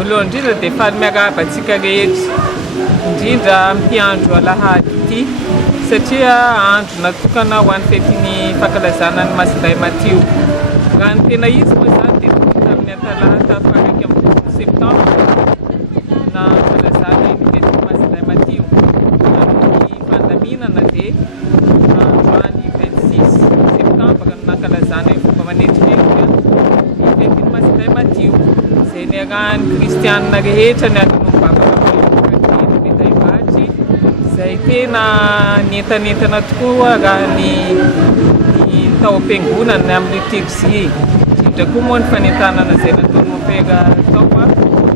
voalohany indrindra dia faly miarabantsika rehetra indrindra ampiandro alahady ity satria andro natokana ho an'ny fetiny fankalazana ny Masinday Matio. Raha ny tena izy moa zany dia tamin'ny talata faha 1 septembre na fankalazana ny fetiny Masinday Matio. Amin'ny fandaminana dia androany 26 septembre no nankalazana ny fomba manetrinenitra ny fetiny Masinday Matio. Izay niarahan'ny kristianina rehetra ny anonom-bavaka Betaimbatry izay tena nentanentana tokoa raha ny tao am-piangonana amin'ny liturgie. Indrindra koa moa ny fanentanana izay nataon'ny opera tao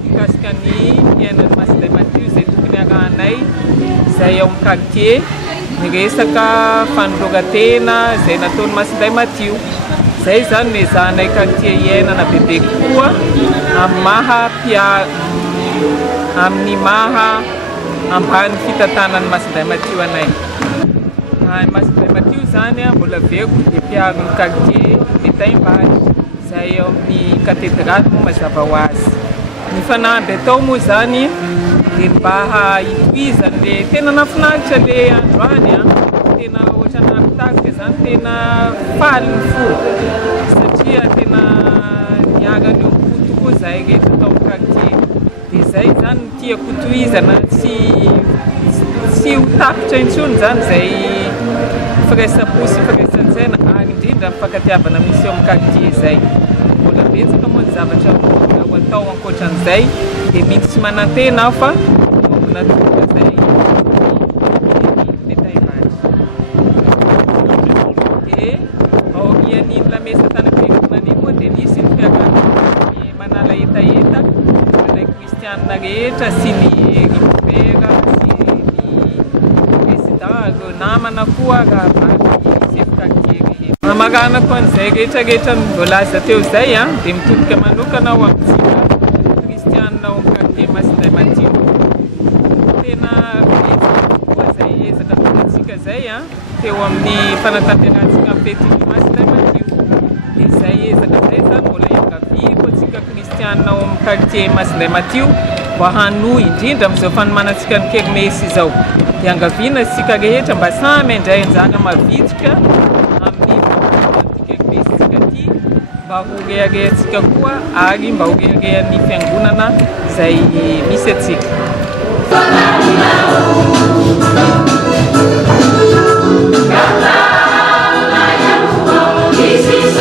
mikasika ny fiainan'ny Masinday Matio izay tokony arahanay izay ao amin'ny Kartie ny resaka fanoloran-tena izay nataon'ny Masinday Matio. Izay zany mezahanay Kartie iainana bebe kokoa amin'ny maha ambany fitantanan'ny Masinday Matio anay. Masinday Matio zany mbola veko dia mpiaron'ny Kartie Betaimbatry izay eo amin'ny KATEDRALY moa mazava ho azy. Ny fanamby atao moa zany dia mba hitohizany le tena nafinaritra le androany tena ohatra napitarika zany tena faly ny fo satria tena niarany eo mikoto koa zahay rehetra tao amin'ny Kartie. Dia izay zany tiako tohizana tsy ho tapitra intsony zany izay firaisampo sy firaisan-tsaina ary indrindra mifankatiavana misy eo amin'ny Kartie izay. Mbola betsaka moa ny zavatra ho atao ankoatran'izay dia mety tsy manantena aho fa tombona tonga izay Betaimbatry. Dia aorian'iny lamesa tanam-piangonana iny moa dia nisy ny fiarahana manala etaeta ilay kristianina rehetra sy ny ripopera sy ny president namana koa raha vaky Kartie rehetra. Mamarana koa an'izay rehetrarehetra voalaza teo izay dia mitodika manokana ho amintsika kristianina ao amin'ny Kartie Masinday Matio. Tena ezaka koa izay ezaka ataontsika izay teo amin'ny fanatanterantsika amin'ny fetiny Masinday Matio. Dia izay ezaka izay zany mbola iangaviko antsika kristianina ao amin'ny Kartie Masinday Matio mba hanohy indrindra amin'izao fanomanantsika ny kermesy izao. Dia angaviana isika rehetra mba samy indray anjara mavitrika amin'ny fanaman'ity kermesyntsika ity mba ho reharehantsika koa ary mba ho reharehan'ny fiangonana izay misy atsika. This is